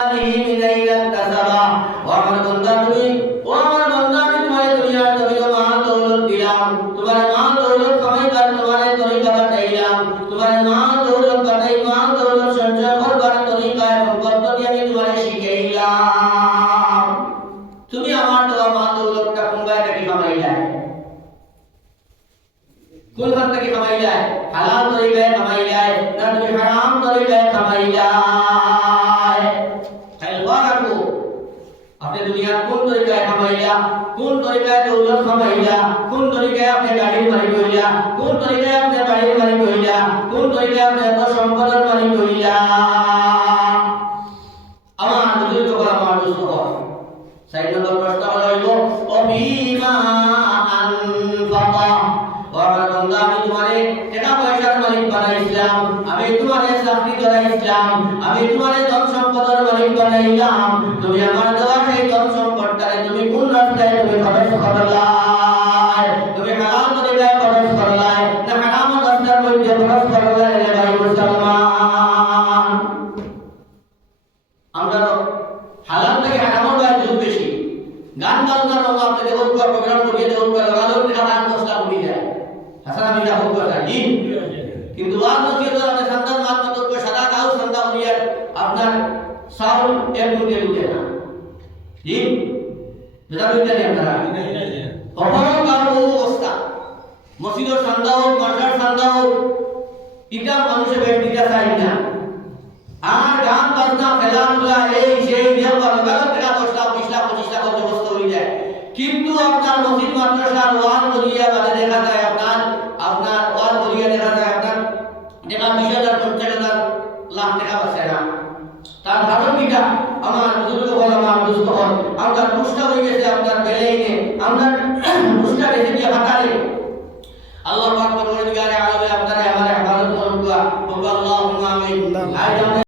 من أين اكتسبا وأمر بندامي وأمر بندامي तुम्हारे दुनिया में माल दौलत दिलाम तुम्हारे माल दौलत कमाई कर तुम्हारे तरीका बताइलाम तुम्हारे माल दौलत बताई माल दौलत संचय करবার तरीका এবং পদ্ধতি আমি তোমারে শিখাইলাম তুমি আমার দেওয়া মাল দৌলতটা কোন জায়গা থেকে কামাইলা কোন খান থেকে কামাইলা হালাল তরিকায় কামাইলা না তুমি হারাম তরিকায় কামাইলা अपने दुनिया कौन तरीका कमाइला कौन तरीका दौलत कमाइला कौन तरीका अपने गाड़ी मालिक होइला कौन तरीका अपने बाड़ी मालिक होइला कौन तरीका अपने तो संपदर मालिक होइला আমার বুঝিত করা আমার দোস্ত সাইড নম্বর প্রশ্ন হলো অবিমা আনফাকা ওরা বান্দা আমি তোমারে টাকা পয়সার মালিক বানাইলাম আমি তোমারে চাকরি করাইলাম আমি তোমারে ধন সম্পদের মালিক বানাইলাম তুমি আমার দেওয়া সেই ধন সম্পদটারে তুমি কোন রাস্তায় তুমি খরচ করলাই তুমি হালাল তরিকায় খরচ করলাই না হারাম রাস্তার মধ্যে খরচ করলাই রে ভাই মুসলমান আমরা হালাল থেকে হারামের গায়ে জোর বেশি গান বাজনার রঙ আপনাকে হোক প্রোগ্রাম করিয়ে দেওয়া হোক লাগালেও টাকা 10 লাখ উঠে যায় হাসান আমি যা হোক কথা জি কিন্তু ওয়াজ নসিহত আপনি সন্তান মাত্র তো সাদা গাও সন্তান হইয়া আপনার সাউল এক মুঠে উঠে না জি যেটা বলতে নেই আপনারা অপরম কারণ অবস্থা মসজিদের সন্ধ্যা হোক মাদ্রাসার সন্ধ্যা হোক এটা মানুষের ব্যক্তিটা চাই না আর গান বাজনা খেলাধুলা এই সেই নিয়ে লাগাতার টাকা 10 লাখ 20 লাখ 25 লাখ ব্যবস্থা হয়ে যায় কিন্তু আপনার মসজিদ মাদ্রাসার ওয়াজ করিয়া বাদে দেখা যায় আপনার ওয়াজ করিয়া দেখা যায় আপনার টাকা 20,000 50,000 লাখ টাকা বাঁচে না তার কারণ কিটা আমার বুজুর্গ বল আমার দুস্থ হল আমরা দুষ্টা হয়ে গেছে আপনার বেলাইনে আমরা দুষ্টা বেশি দিয়ে হাঁটালে আল্লাহ পাক পরওয়ারদিগারে আলমে আপনারা আমারে হেফাজত করুন আল্লাহুম্মা আমিন।